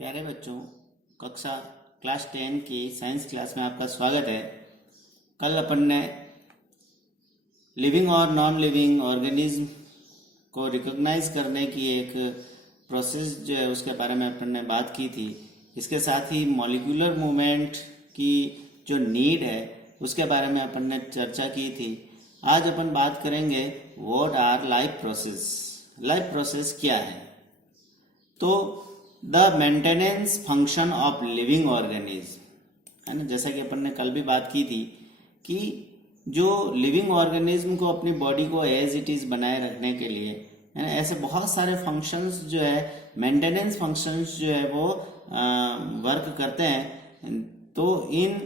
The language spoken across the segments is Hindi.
प्यारे बच्चों, कक्षा क्लास 10 की साइंस क्लास में आपका स्वागत है। कल अपन ने लिविंग और नॉन लिविंग ऑर्गेनिज्म को रिकॉग्नाइज करने की एक प्रोसेस जो है उसके बारे में अपन ने बात की थी। इसके साथ ही मॉलिक्यूलर मूवमेंट की जो नीड है उसके बारे में अपन ने चर्चा की थी। आज अपन बात करेंगे what our life process. Life process क्या है? तो the maintenance function of living organism है ना। जैसा कि अपन ने कल भी बात की थी कि जो लिविंग ऑर्गेनिज्म को अपनी बॉडी को एज इट इज बनाए रखने के लिए है ना, ऐसे बहुत सारे फंक्शंस जो है, मेंटेनेंस फंक्शंस जो है वो वर्क करते हैं। तो इन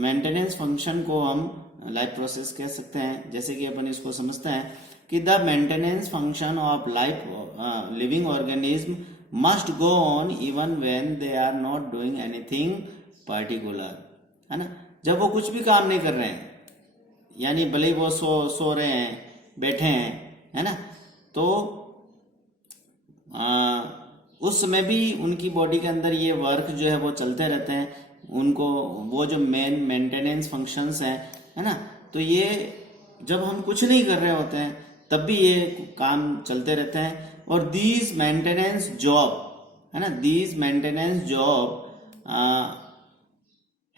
मेंटेनेंस फंक्शन को हम लाइफ प्रोसेस कह सकते हैं। जैसे कि अपन इसको समझते हैं कि the maintenance function of life living organism must go on even when they are not doing anything particular, है ना। जब वो कुछ भी काम नहीं कर रहे हैं, यानी भले ही वो सो रहे हैं, बैठे हैं, है ना, तो उस समय भी उनकी बॉडी के अंदर ये वर्क जो है वो चलते रहते हैं। उनको वो जो मेन मेंटेनेंस फंक्शंस हैं, है ना, तो ये जब हम कुछ नहीं कर रहे होते हैं तब भी ये काम चलते रहते हैं। और दीज मेंटेनेंस जॉब है ना, these maintenance job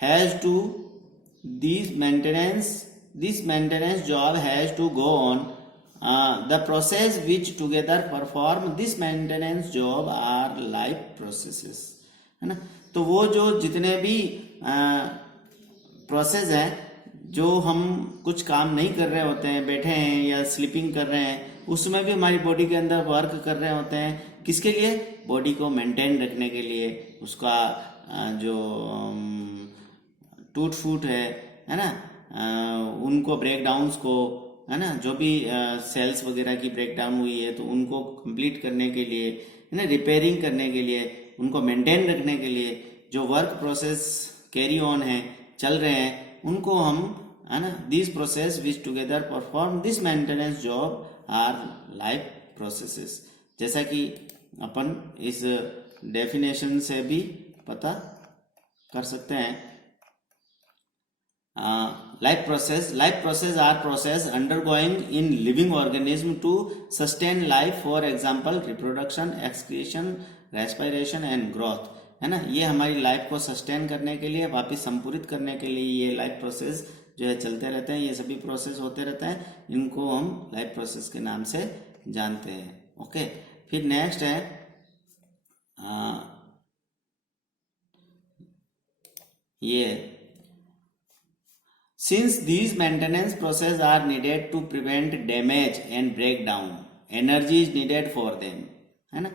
has to this maintenance job has to go on the process which together perform this maintenance job are life processes, है ना। तो वो जो जितने भी प्रोसेस हैं, जो हम कुछ काम नहीं कर रहे होते हैं, बैठे हैं या स्लीपिंग कर रहे हैं, उसमें भी हमारी बॉडी के अंदर वर्क कर रहे होते हैं। किसके लिए? बॉडी को मेंटेन रखने के लिए। उसका जो टूट फूट है ना, उनको ब्रेक डाउन्स को, है ना, जो भी सेल्स वगैरह की ब्रेक डाउन हुई है तो उनको कंप्लीट करने के लिए, है ना, रिपेयरिंग करने के लिए, उनको मेंटेन रखने के लिए जो वर्क प्रोसेस कैरी ऑन है, चल रहे हैं, उनको हम, है ना, this process which together perform this maintenance job are life processes. जैसा कि अपन इस डेफिनेशन से भी पता कर सकते हैं। Life process are process undergoing in living organism to sustain life, for example reproduction, excretion, respiration and growth, है ना। ये हमारी लाइफ को सस्टेन करने के लिए, वापिस संपूरित करने के लिए ये लाइफ प्रोसेस जो है चलते रहते हैं। ये सभी प्रोसेस होते रहते हैं, इनको हम लाइफ प्रोसेस के नाम से जानते हैं। ओके, फिर नेक्स्ट है ये since these maintenance process are needed to prevent damage and break down, energy is needed for them, है ना।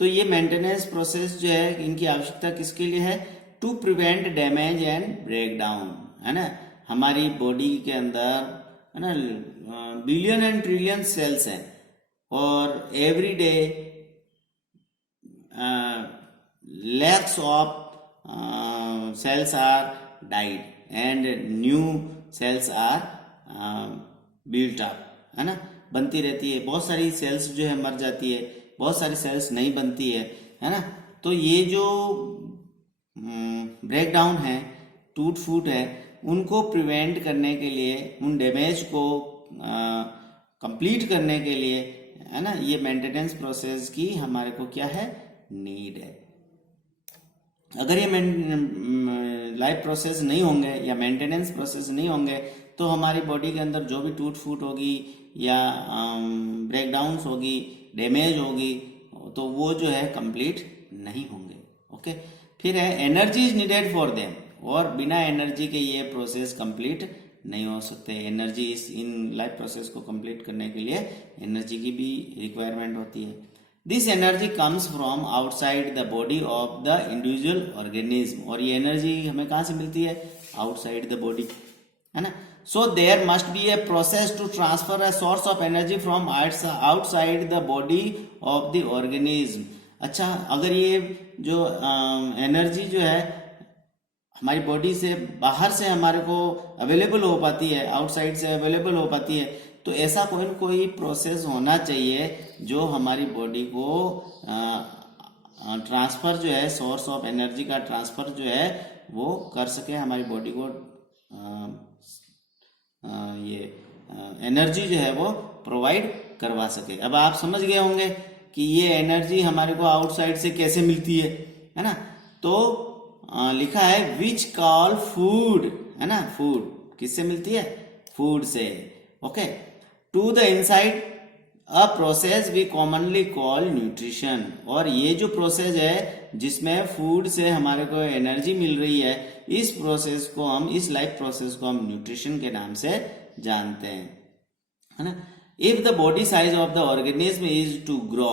तो ये मेंटेनेंस प्रोसेस जो है, इनकी आवश्यकता किसके लिए है? To prevent damage and break down, है ना। हमारी बॉडी के अंदर, है ना, बिलियन एंड ट्रिलियन सेल्स हैं और every day lakhs of cells are died and new cells are built up, है ना, बनती रहती है। बहुत सारी सेल्स जो है मर जाती है, बहुत सारी सेल्स नहीं बनती है ना। तो ये जो ब्रेक डाउन है, टूट फूट है, उनको प्रिवेंट करने के लिए, उन डैमेज को कंप्लीट करने के लिए, है ना, ये मेंटेनेंस प्रोसेस की हमारे को क्या है? नीड है। अगर ये लाइफ प्रोसेस नहीं होंगे या मेंटेनेंस प्रोसेस नहीं होंगे तो हमारी बॉडी के अंदर जो भी टूट फूट होगी या ब्रेक डाउन्स होगी, डैमेज होगी, तो वो जो है कंप्लीट नहीं होंगे। ओके, फिर है energy is needed for them, और बिना एनर्जी के ये प्रोसेस कंप्लीट नहीं हो सकते। एनर्जी इन लाइफ प्रोसेस को कंप्लीट करने के लिए एनर्जी की भी रिक्वायरमेंट होती है। This energy comes from outside the body of the individual organism, और ये एनर्जी हमें कहाँ से मिलती है? आउटसाइड द बॉडी, है ना। So there must be a process to transfer a source of energy from outside the body of the organism. अच्छा, अगर ये जो एनर्जी जो है हमारी बॉडी से बाहर से हमारे को अवेलेबल हो पाती है, आउटसाइड से अवेलेबल हो पाती है, तो ऐसा कोई प्रोसेस होना चाहिए जो हमारी बॉडी को ट्रांसफर जो है, सोर्स ऑफ एनर्जी का ट्रांसफर जो है वो कर सके, हमारी बॉडी को ये एनर्जी जो है वो प्रोवाइड करवा सके। अब आप समझ गए होंगे कि ये एनर्जी हमारे को आउटसाइड से कैसे मिलती है ना। तो लिखा है विच कॉल फूड, है ना, फूड किससे मिलती है, फूड से। Okay, to the inside a process we commonly call nutrition. और ये जो प्रोसेस है जिसमें फूड से हमारे को एनर्जी मिल रही है, इस प्रोसेस को हम, इस लाइफ प्रोसेस को हम न्यूट्रिशन के नाम से जानते हैं, है ना। If the body size of the organism is to grow,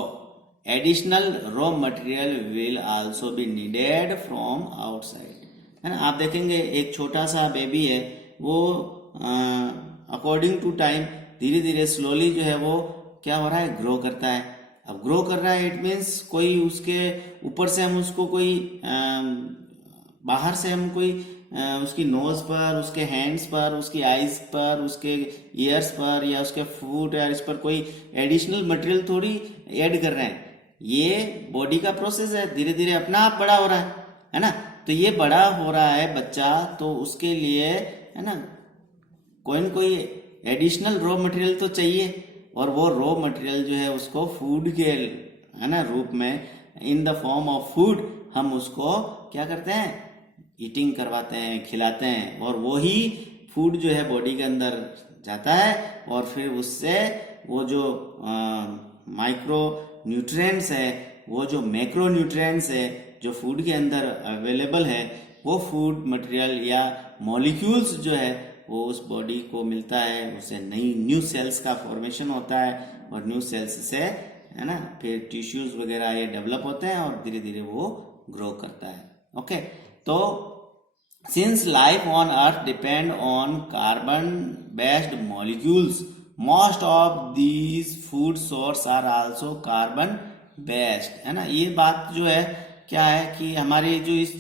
additional raw material will also be needed from outside, है ना। आप देखेंगे एक छोटा सा बेबी है, वो अकॉर्डिंग टू टाइम धीरे धीरे स्लोली जो है वो क्या हो रहा है, ग्रो करता है। अब ग्रो कर रहा है इट मीन्स कोई उसके ऊपर से हम उसको कोई बाहर से हम कोई उसकी नोज पर, उसके हैंड्स पर, उसकी आईज पर, उसके ईयर्स पर या उसके फूट या इस पर कोई एडिशनल मटेरियल थोड़ी ऐड कर रहे हैं। ये बॉडी का प्रोसेस है, धीरे धीरे अपना आप बड़ा हो रहा है ना। तो ये बड़ा हो रहा है बच्चा, तो उसके लिए, है ना, कोई न कोई एडिशनल रॉ मटेरियल तो चाहिए, और वो रॉ मटेरियल जो है उसको फूड के, है ना, रूप में, in the form of food हम उसको क्या करते हैं, ईटिंग करवाते हैं, खिलाते हैं, और वो ही फूड जो है बॉडी के अंदर जाता है, और फिर उससे वो जो माइक्रो न्यूट्रिएंट्स है, वो जो मैक्रो न्यूट्रिएंट्स है जो फूड के अंदर अवेलेबल है, वो फूड मटेरियल या मॉलिक्यूल्स जो है वो उस बॉडी को मिलता है, उससे नई न्यू सेल्स का फॉर्मेशन होता है, और न्यू सेल्स से, है ना, फिर टिश्यूज वगैरह ये डेवलप होते हैं और धीरे धीरे वो ग्रो करता है। ओके, तो since life on earth depend on carbon based molecules, most of these food source are also carbon based, है ना। ये बात जो है क्या है कि हमारी जो इस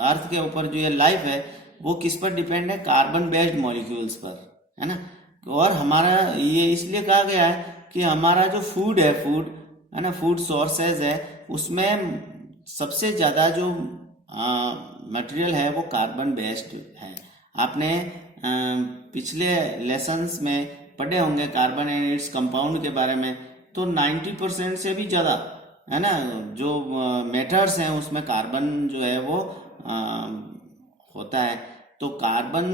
अर्थ के ऊपर जो ये लाइफ है वो किस पर डिपेंड है, कार्बन बेस्ड मॉलिक्यूल्स पर, है ना। और हमारा ये इसलिए कहा गया है कि हमारा जो फूड है, है ना, फूड सोर्सेज है, उसमें सबसे ज्यादा जो मटेरियल है वो कार्बन बेस्ड है। आपने पिछले लेसन्स में पढ़े होंगे कार्बन एंड इट्स कंपाउंड के बारे में, तो 90% से भी ज्यादा, है ना, जो मेटर्स हैं उसमें कार्बन जो है वो होता है। तो कार्बन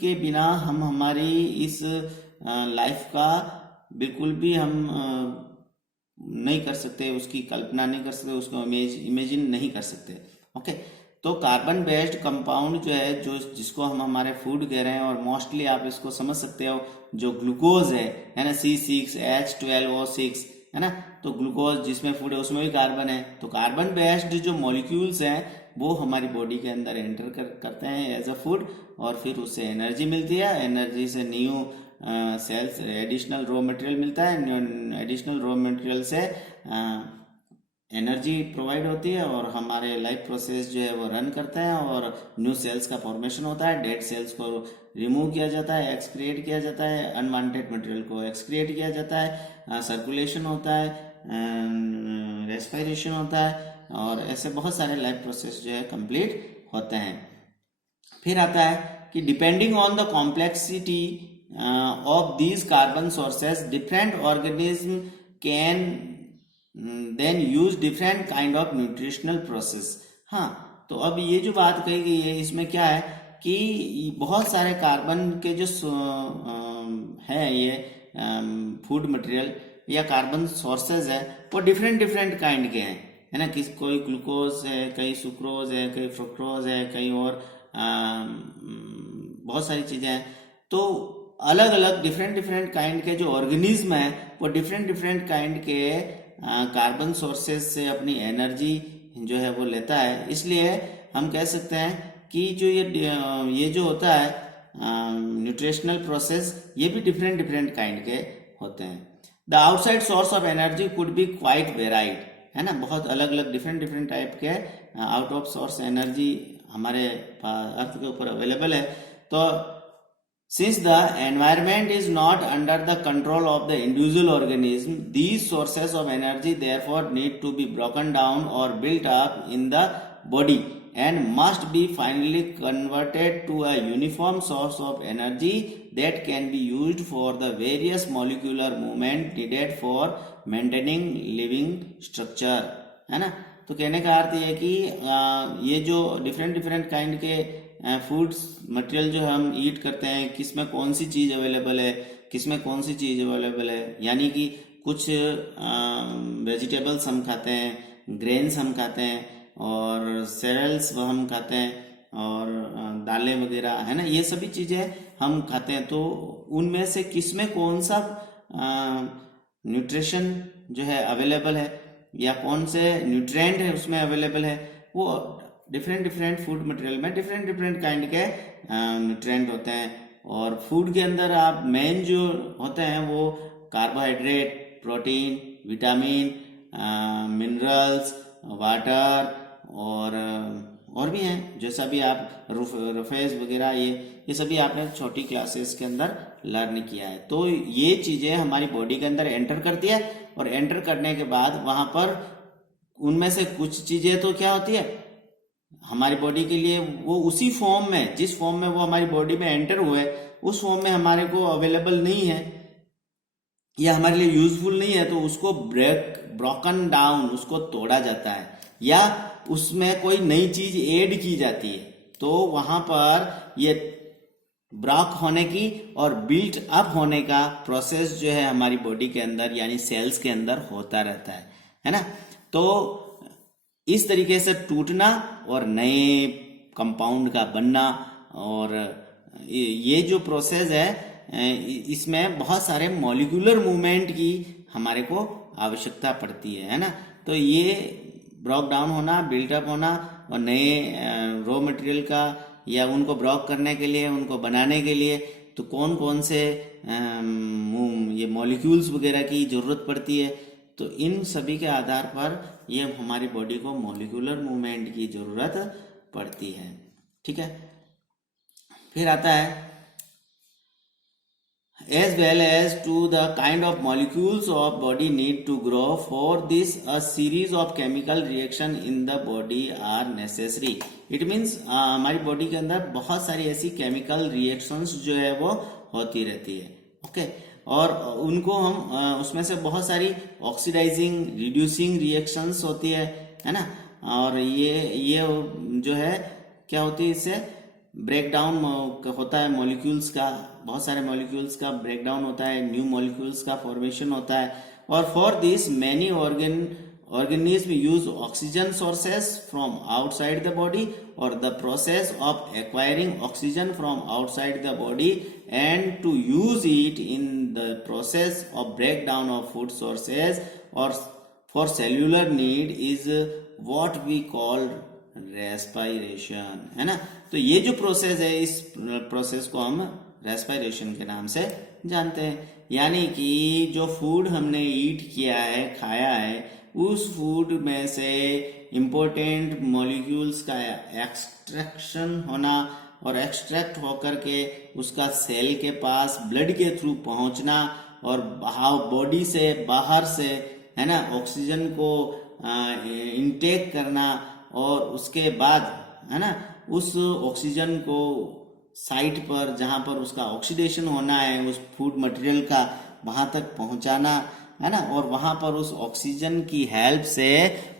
के बिना हम हमारी इस लाइफ का बिल्कुल भी हम नहीं कर सकते, उसकी कल्पना नहीं कर सकते, उसको इमेजिन नहीं कर सकते। ओके, तो कार्बन बेस्ड कंपाउंड जो है, जो जिसको हम हमारे फूड कह रहे हैं, और मोस्टली आप इसको समझ सकते हो, जो ग्लूकोज है ना, C6H12O6, है ना। तो ग्लूकोज जिसमें फूड है उसमें भी कार्बन है। तो कार्बन बेस्ड जो मॉलिक्यूल्स हैं वो हमारी बॉडी के अंदर एंटर करते हैं एज अ फूड, और फिर उससे एनर्जी मिलती है, एनर्जी से new sales, additional raw material मिलता है, एडिशनल रॉ मटेरियल से एनर्जी प्रोवाइड होती है, और हमारे लाइफ प्रोसेस जो है वो रन करते हैं, और न्यू सेल्स का फॉर्मेशन होता है, डेड सेल्स को रिमूव किया जाता है, एक्सक्रिएट किया जाता है, अनवांटेड मटेरियल को एक्सक्रिएट किया जाता है, सर्कुलेशन होता है, रेस्पिरेशन होता है, और ऐसे बहुत सारे लाइफ प्रोसेस जो है कंप्लीट होते हैं। फिर आता है कि depending on the complexity of these carbon sources, different organism can then use different kind of nutritional process. हाँ, तो अब ये जो बात कही गई है इसमें क्या है कि बहुत सारे कार्बन के जो है ये फूड मटेरियल या कार्बन सोर्सेज है वो डिफरेंट डिफरेंट काइंड के हैं, है ना। कोई ग्लूकोज है, कई सुक्रोज है, कई फ्रुक्टोज है, कई और बहुत सारी चीजें हैं। तो अलग अलग डिफरेंट डिफरेंट काइंड के जो ऑर्गेनिज्म है वो डिफरेंट डिफरेंट काइंड के कार्बन सोर्सेज से अपनी एनर्जी जो है वो लेता है। इसलिए हम कह सकते हैं कि जो ये जो होता है न्यूट्रिशनल प्रोसेस, ये भी डिफरेंट डिफरेंट काइंड के होते हैं। The outside source of energy could be quite varied, है ना, बहुत अलग अलग डिफरेंट डिफरेंट टाइप के आउट ऑफ सोर्स एनर्जी हमारे अर्थ के ऊपर अवेलेबल है। तो Since the environment is not under the control of the individual organism, these sources of energy therefore need to be broken down or built up in the body and must be finally converted to a uniform source of energy that can be used for the various molecular movement needed for maintaining living structure, है ना। तो कहने का अर्थ ये कि ये जो डिफरेंट काइंड के फूड्स मटेरियल जो हम ईट करते हैं, किस में कौन सी चीज़ अवेलेबल है, किस में कौन सी चीज़ अवेलेबल है, यानी कि कुछ वेजिटेबल्स हम खाते हैं, ग्रेन्स हम खाते हैं और सेरेल्स हम खाते हैं और दालें वगैरह, है ना, ये सभी चीज़ें हम खाते हैं। तो उनमें से किस में कौन सा न्यूट्रिशन जो है अवेलेबल है या कौन से न्यूट्रिएंट है उसमें अवेलेबल है, वो डिफरेंट फूड मटेरियल में डिफरेंट काइंड के न्यूट्रिएंट होते हैं। और फूड के अंदर आप मेन जो होते हैं वो carbohydrate, protein, vitamin, minerals, water और भी हैं, जैसा भी आप रफेज वगैरह, ये सभी आपने छोटी क्लासेस के अंदर लर्न किया है। तो ये चीज़ें हमारी बॉडी के अंदर एंटर करती है और एंटर करने के बाद वहाँ पर उनमें से कुछ चीज़ें तो क्या होती है हमारी बॉडी के लिए, वो उसी फॉर्म में, जिस फॉर्म में वो हमारी बॉडी में एंटर हुए उस फॉर्म में हमारे को अवेलेबल नहीं है या हमारे लिए यूजफुल नहीं है, तो उसको ब्रोकन डाउन, उसको तोड़ा जाता है या उसमें कोई नई चीज ऐड की जाती है। तो वहां पर ये ब्रॉक होने की और बिल्ट अप होने का प्रोसेस जो है हमारी बॉडी के अंदर यानी सेल्स के अंदर होता रहता है ना। तो इस तरीके से टूटना और नए कंपाउंड का बनना, और ये जो प्रोसेस है इसमें बहुत सारे मॉलिक्यूलर मूवमेंट की हमारे को आवश्यकता पड़ती है ना। तो ये ब्रॉक डाउन होना, बिल्टअप होना और नए रॉ मटेरियल का या उनको ब्रॉक करने के लिए, उनको बनाने के लिए तो कौन कौन से ये मॉलिक्यूल्स वगैरह की जरूरत पड़ती है। तो इन सभी के आधार पर ये हमारी बॉडी को मॉलिक्यूलर मूवमेंट की जरूरत पड़ती है, ठीक है। फिर आता है as well as to the kind of molecules of body need to grow. For this a series of chemical reaction in the body are necessary. It means हमारी बॉडी के अंदर बहुत सारी ऐसी केमिकल रिएक्शंस जो है वो होती रहती है, ओके। और उनको हम उसमें से बहुत सारी ऑक्सीडाइजिंग, रिड्यूसिंग रिएक्शंस होती है ना। और ये जो है क्या होती है, इससे ब्रेक डाउन होता है मॉलिक्यूल्स का, बहुत सारे मॉलिक्यूल्स का ब्रेक डाउन होता है, न्यू मॉलिक्यूल्स का फॉर्मेशन होता है। और for this many organism use oxygen sources from outside the body, or the process of acquiring oxygen from outside the body and to use it in the process of breakdown of food sources or for cellular need is what we call respiration, है ना। तो ये जो प्रोसेस है, इस प्रोसेस को हम रेस्पायरेशन के नाम से जानते हैं। यानी कि जो फूड हमने ईट किया है, खाया है, उस फूड में से इम्पोर्टेंट मॉलिक्यूल्स का एक्सट्रैक्शन होना और एक्सट्रैक्ट होकर के उसका सेल के पास ब्लड के थ्रू पहुंचना और बॉडी से बाहर से, है ना, ऑक्सीजन को इनटेक करना और उसके बाद, है ना, उस ऑक्सीजन को साइट पर जहां पर उसका ऑक्सीडेशन होना है उस फूड मटेरियल का, वहां तक पहुंचाना, है ना। और वहां पर उस ऑक्सीजन की हेल्प से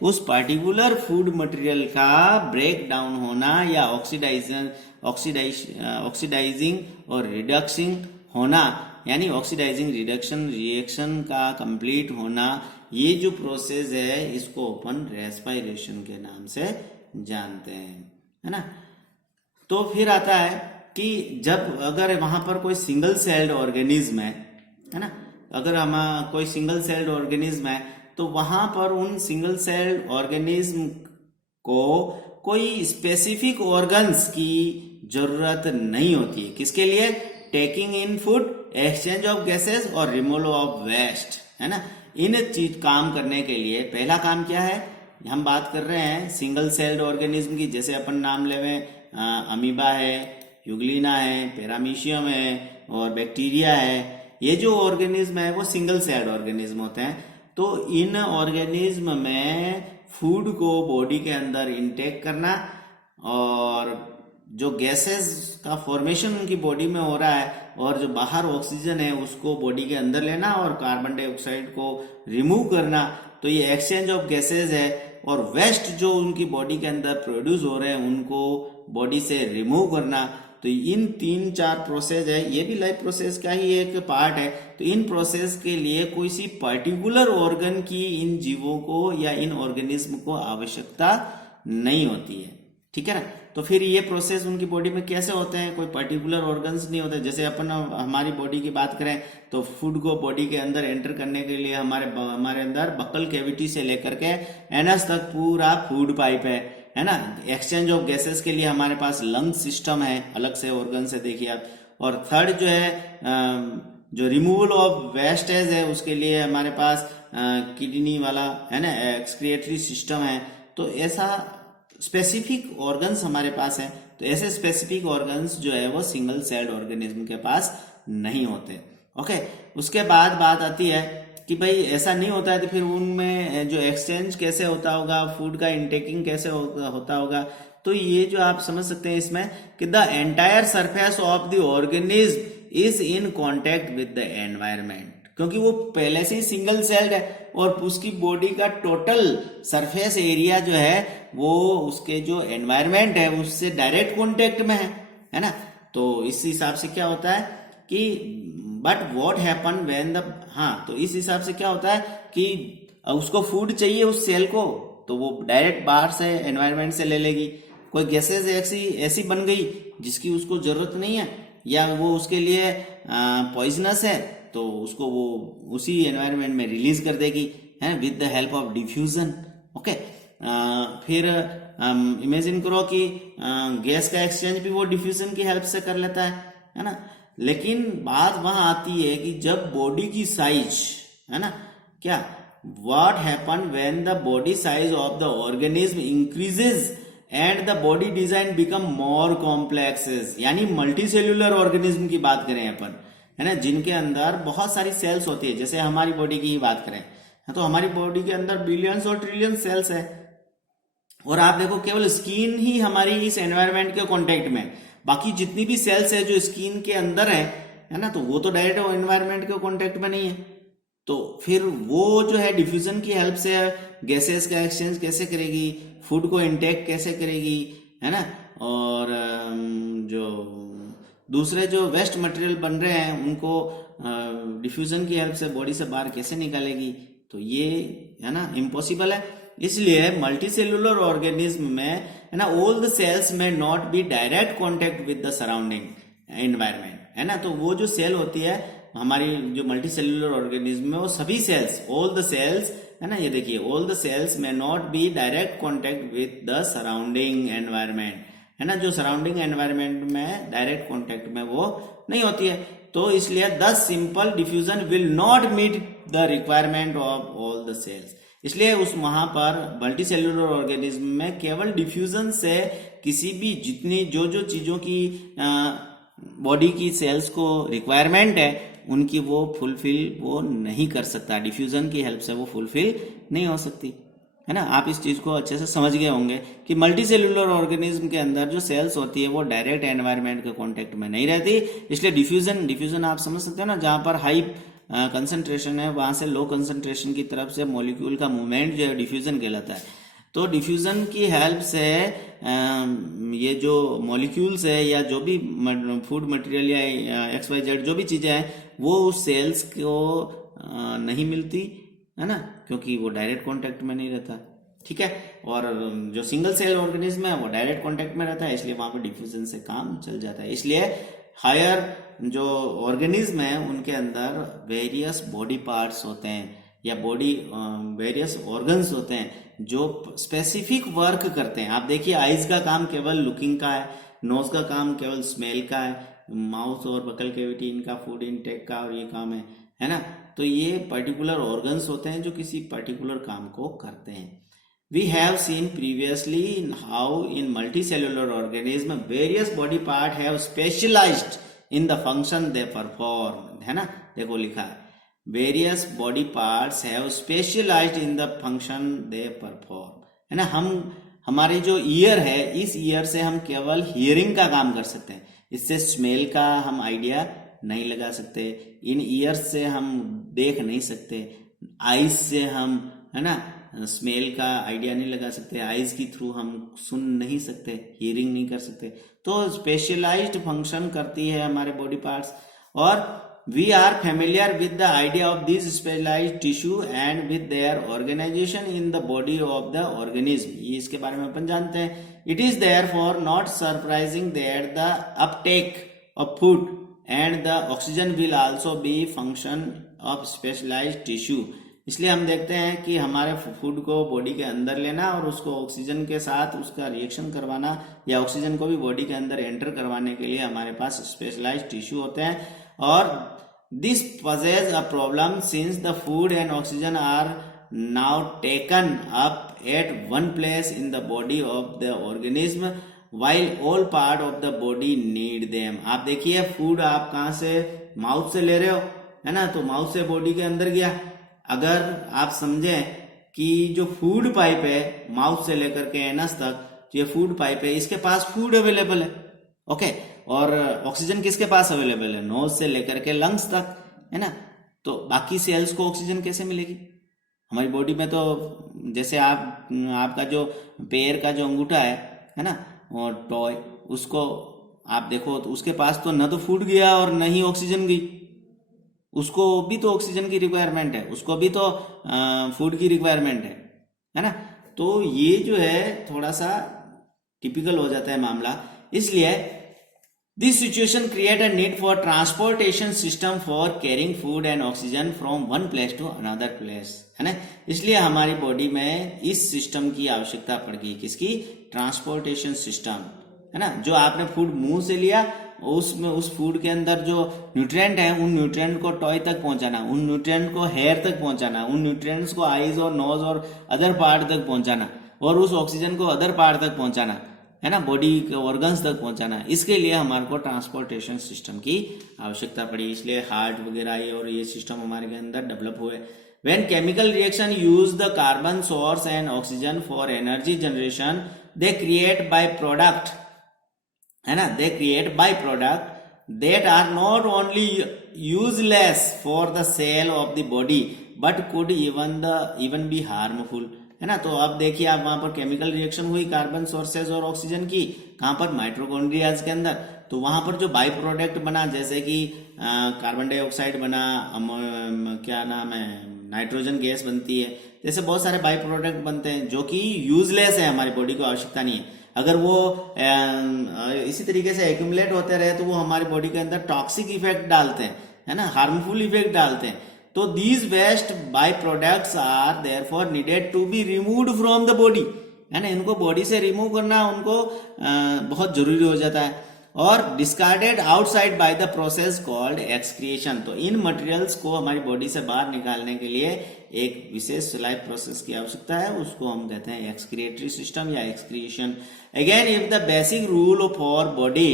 उस पर्टिकुलर फूड मटेरियल का ब्रेक डाउन होना या ऑक्सीडाइजिंग और रिडक्सिंग होना, यानी ऑक्सीडाइजिंग रिडक्शन रिएक्शन का कंप्लीट होना, ये जो प्रोसेस है इसको अपन रेस्पायरेशन के नाम से जानते हैं, है ना। तो फिर आता है कि जब अगर वहां पर कोई सिंगल सेल्ड ऑर्गेनिज्म है ना, अगर हम कोई सिंगल सेल्ड ऑर्गेनिज्म है तो वहां पर उन सिंगल सेल्ड ऑर्गेनिज्म को कोई स्पेसिफिक ऑर्गन्स की जरूरत नहीं होती है। किसके लिए? Taking in food, exchange of gases और रिमूवल ऑफ वेस्ट, है ना। इन चीज काम करने के लिए पहला काम क्या है, हम बात कर रहे हैं सिंगल सेल्ड ऑर्गेनिज्म की, जैसे अपन नाम लेवे अमीबा है, यूग्लिना है, पैरामीशियम है और बैक्टीरिया है। ये जो ऑर्गेनिज्म है वो सिंगल सेल्ड ऑर्गेनिज्म होते हैं। तो इन ऑर्गेनिज्म में फूड को बॉडी के अंदर इनटेक करना और जो गैसेस का फॉर्मेशन उनकी बॉडी में हो रहा है और जो बाहर ऑक्सीजन है उसको बॉडी के अंदर लेना और कार्बन डाइऑक्साइड को रिमूव करना। तो ये एक्सचेंज ऑफ गैसेस है। और वेस्ट जो उनकी बॉडी के अंदर प्रोड्यूस हो रहे हैं उनको बॉडी से रिमूव करना। तो इन 3-4 प्रोसेस है, ये भी लाइफ प्रोसेस का ही एक पार्ट है। तो इन प्रोसेस के लिए कोई सी पर्टिकुलर ऑर्गन की इन जीवों को या इन ऑर्गेनिज्म को आवश्यकता नहीं होती है, ठीक है ना। तो फिर ये प्रोसेस उनकी बॉडी में कैसे होते हैं, कोई पर्टिकुलर ऑर्गन्स नहीं होते। जैसे अपन हमारी बॉडी की बात करें तो फूड को बॉडी के अंदर एंटर करने के लिए हमारे अंदर बकल कैविटी से लेकर के एनस तक पूरा फूड पाइप है ना। एक्सचेंज ऑफ गैसेस के लिए हमारे पास लंग सिस्टम है, अलग से ऑर्गन से देखिए आप। और थर्ड जो है जो रिमूवल ऑफ वेस्टेज है उसके लिए हमारे पास किडनी वाला है ना एक्सक्रिएटरी सिस्टम है। तो ऐसा स्पेसिफिक ऑर्गन्स हमारे पास है। तो ऐसे स्पेसिफिक ऑर्गन्स जो है वो सिंगल सेल्ड ऑर्गेनिज्म के पास नहीं होते। ओके, उसके बाद बात आती है कि भाई ऐसा नहीं होता है तो फिर उनमें जो एक्सचेंज कैसे होता होगा, फूड का इंटेकिंग कैसे होता होगा। तो ये जो आप समझ सकते हैं इसमें कि the entire surface of the organism is in contact with the environment, क्योंकि वो पहले से ही सिंगल सेल्ड है और उसकी बॉडी का टोटल सरफेस एरिया जो है वो उसके जो एनवायरमेंट है उससे डायरेक्ट कॉन्टेक्ट में है ना। तो इस हिसाब से क्या होता है कि but what happen when the, हाँ, तो इस हिसाब से क्या होता है कि उसको फूड चाहिए उस सेल को तो वो डायरेक्ट बाहर से एनवायरमेंट से ले लेगी। कोई गैसेज ऐसी बन गई जिसकी उसको जरूरत नहीं है या वो उसके लिए पॉइजनस है तो उसको वो उसी एनवायरनमेंट में रिलीज कर देगी है with the help of diffusion. Okay, फिर इमेजिन करो कि गैस का एक्सचेंज भी वो डिफ्यूजन की हेल्प से कर लेता है ना। लेकिन बात वहां आती है कि जब बॉडी की साइज है ना, क्या what happen when the body size of the organism increases and the body design become more complexes, यानी मल्टी सेल्यूलर ऑर्गेनिज्म की बात करें अपन है ना, जिनके अंदर बहुत सारी सेल्स होती है। जैसे हमारी बॉडी की ही बात करें तो हमारी बॉडी के अंदर बिलियंस और ट्रिलियन सेल्स है और आप देखो केवल स्किन ही हमारी इस एनवायरनमेंट के कांटेक्ट में, बाकी जितनी भी सेल्स है जो स्किन के अंदर है ना, तो वो तो डायरेक्ट एनवायरनमेंट के कांटेक्ट में नहीं है। तो फिर वो जो है डिफ्यूजन की हेल्प से गैसेस का एक्सचेंज कैसे करेगी, फूड को इंटेक कैसे करेगी है ना, और जो दूसरे जो वेस्ट मटेरियल बन रहे हैं उनको डिफ्यूजन की हेल्प से बॉडी से बाहर कैसे निकालेगी। तो ये है ना इम्पॉसिबल है। इसलिए मल्टी सेल्यूलर ऑर्गेनिज्म में है ना all the cells may not be direct contact with the surrounding environment है ना। तो वो जो सेल होती है हमारी जो मल्टी सेल्यूलर ऑर्गेनिज्म में वो सभी सेल्स ऑल द सेल्स है ना, ये देखिए all the cells may not be direct contact with the surrounding environment है ना, जो सराउंडिंग एनवायरमेंट में डायरेक्ट कॉन्टेक्ट में वो नहीं होती है। तो इसलिए the simple diffusion will not meet the requirement of all the cells. इसलिए उस वहां पर मल्टी सेल्यूलर ऑर्गेनिज्म में केवल डिफ्यूजन से किसी भी जितनी जो चीजों की बॉडी की सेल्स को रिक्वायरमेंट है उनकी वो फुलफिल वो नहीं कर सकता, डिफ्यूजन की हेल्प से वो फुलफिल नहीं हो सकती है ना। आप इस चीज को अच्छे से समझ गए होंगे कि मल्टी सेल्यूलर ऑर्गेनिज्म के अंदर जो सेल्स होती है वो डायरेक्ट एनवायरनमेंट के कांटेक्ट में नहीं रहती। इसलिए डिफ्यूजन आप समझ सकते हो ना, जहां पर हाई कंसंट्रेशन है वहां से लो कंसंट्रेशन की तरफ से मॉलिक्यूल का मूवमेंट जो है डिफ्यूजन कहलाता है। तो डिफ्यूजन की हेल्प से ये जो मॉलिक्यूल्स है या जो भी फूड मटेरियल या XYZ जो भी चीजें हैं वो उस सेल्स को नहीं मिलती है ना, क्योंकि वो डायरेक्ट कांटेक्ट में नहीं रहता, ठीक है। और जो सिंगल सेल ऑर्गेनिज्म है वो डायरेक्ट कांटेक्ट में रहता है, इसलिए वहां पर डिफ्यूजन से काम चल जाता है। इसलिए हायर जो ऑर्गेनिज्म है उनके अंदर वेरियस बॉडी पार्ट्स होते हैं या बॉडी वेरियस ऑर्गन्स होते हैं जो स्पेसिफिक वर्क करते हैं। आप देखिए आईज का काम केवल लुकिंग का है, नोज का काम केवल स्मेल का है, माउथ और बकल कैविटी इनका फूड इनटेक का और ये काम है ना। तो ये पर्टिकुलर ऑर्गन्स होते हैं जो किसी पर्टिकुलर काम को करते हैं। We have seen previously in how in multicellular organism various body part have specialized in the function they perform, है ना, देखो लिखा है various body parts have specialized in the function they perform, है ना। हमारी जो ईयर है, इस ईयर से हम केवल हियरिंग का काम कर सकते हैं, इससे स्मेल का हम आइडिया नहीं लगा सकते, इन ईयर्स से हम देख नहीं सकते, आईज से हम, है ना, स्मेल का आइडिया नहीं लगा सकते, आईज की थ्रू हम सुन नहीं सकते, हियरिंग नहीं कर सकते। तो स्पेशलाइज्ड फंक्शन करती है हमारे बॉडी पार्ट्स, और we are familiar with the idea of these specialized tissue and with their organization in the body of the organism, ये इसके बारे में अपन जानते हैं। It is therefore not surprising that the uptake of food and the oxygen will also be function of specialized tissue, इसलिए हम देखते हैं कि हमारे फूड को बॉडी के अंदर लेना और उसको ऑक्सीजन के साथ उसका रिएक्शन करवाना, या ऑक्सीजन को भी बॉडी के अंदर एंटर करवाने के लिए हमारे पास स्पेशलाइज्ड टिश्यू होते हैं। और this poses a problem since the food and oxygen are now taken up at one place in the body of the organism while all part of the body need them। आप देखिए फूड आप कहाँ से, माउथ से ले रहे हो, है ना, तो माउथ से बॉडी के अंदर गया। अगर आप समझें कि जो फूड पाइप है माउथ से लेकर के एनस तक, ये फूड पाइप है, इसके पास फूड अवेलेबल है, ओके, और ऑक्सीजन किसके पास अवेलेबल है, नोज से लेकर के लंग्स तक, है ना। तो बाकी सेल्स को ऑक्सीजन कैसे मिलेगी? हमारी बॉडी में तो जैसे आपका जो पैर का जो अंगूठा है ना, और टॉय, उसको आप देखो तो उसके पास तो न तो फूड गया और न ही ऑक्सीजन गई, उसको भी तो ऑक्सीजन की रिक्वायरमेंट है, उसको भी तो फूड की रिक्वायरमेंट है ना। तो ये जो है थोड़ा सा टिपिकल हो जाता है मामला, इसलिए this situation create a need for transportation system for carrying food and oxygen from one place to another place, है ना। इसलिए हमारी बॉडी में इस सिस्टम की आवश्यकता पड़ गई, किसकी? ट्रांसपोर्टेशन सिस्टम, है ना। जो आपने फूड मुंह से लिया, उसमें उस फूड के अंदर जो न्यूट्रिएंट है, उन न्यूट्रिएंट को टॉय तक पहुंचाना, उन न्यूट्रिएंट को हेयर तक पहुंचाना, उन न्यूट्रिएंट्स को आईज और नोज और अदर पार्ट तक पहुंचाना, और उस ऑक्सीजन को अदर पार्ट तक पहुंचाना, है ना, बॉडी के ऑर्गन्स तक पहुंचाना। इसके लिए हमारे को ट्रांसपोर्टेशन सिस्टम की आवश्यकता पड़ी, इसलिए हार्ट वगैरह और ये सिस्टम हमारे के अंदर डेवलप हुए। When chemical reaction use the carbon source and oxygen for energy generation, they create byproduct, है ना, they create byproduct that are not only useless for the cell of the body but could even be harmful, है ना। तो अब देखिए आप वहां पर केमिकल रिएक्शन हुई कार्बन सोर्सेज और ऑक्सीजन की, कहां पर? माइटोकॉन्ड्रियाज के अंदर। तो वहां पर जो बाई प्रोडक्ट बना, जैसे कि कार्बन डाइऑक्साइड बना, क्या नाम है, नाइट्रोजन गैस बनती है, जैसे बहुत सारे बाई प्रोडक्ट बनते हैं जो कि यूजलेस है, हमारी बॉडी को आवश्यकता नहीं है। अगर वो इसी तरीके से एक्यूमुलेट होते रहे तो वो हमारी बॉडी के अंदर टॉक्सिक इफेक्ट डालते हैं, है ना, हार्मफुल इफेक्ट डालते हैं। तो these waste by products are therefore needed to be removed from the body, है ना, इनको बॉडी से रिमूव करना उनको बहुत जरूरी हो जाता है, और discarded outside by the process called excretion. तो इन मटेरियल्स को हमारी बॉडी से बाहर निकालने के लिए एक विशेष लाइफ प्रोसेस की आवश्यकता है, उसको हम कहते हैं एक्सक्रिएटरी सिस्टम या excretion. Again if the basic rule for body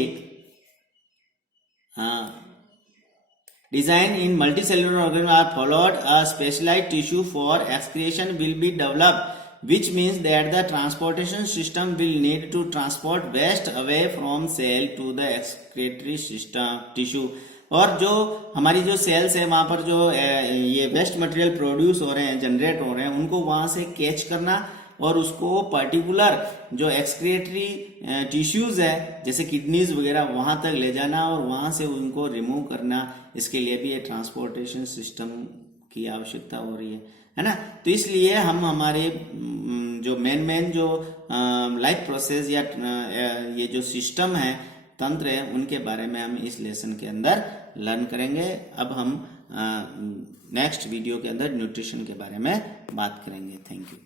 design in multicellular organisms are followed, a specialized tissue for excretion will be developed, which means that the transportation system will need to transport waste away from cell to the excretory system tissue। और जो हमारी जो सेल्स है वहां पर जो ये वेस्ट मटेरियल प्रोड्यूस हो रहे हैं, जनरेट हो रहे हैं, उनको वहां से कैच करना और उसको पर्टिकुलर जो एक्सक्रिएटरी टिश्यूज है जैसे किडनीज वगैरह वहां तक ले जाना और वहां से उनको रिमूव करना, इसके लिए भी ये ट्रांसपोर्टेशन सिस्टम की आवश्यकता हो रही है ना। तो इसलिए हम हमारे जो मेन जो लाइफ प्रोसेस या ये जो सिस्टम है, तंत्र है, उनके बारे में हम इस लेसन के अंदर लर्न करेंगे। अब हम नेक्स्ट वीडियो के अंदर न्यूट्रिशन के बारे में बात करेंगे। Thank you.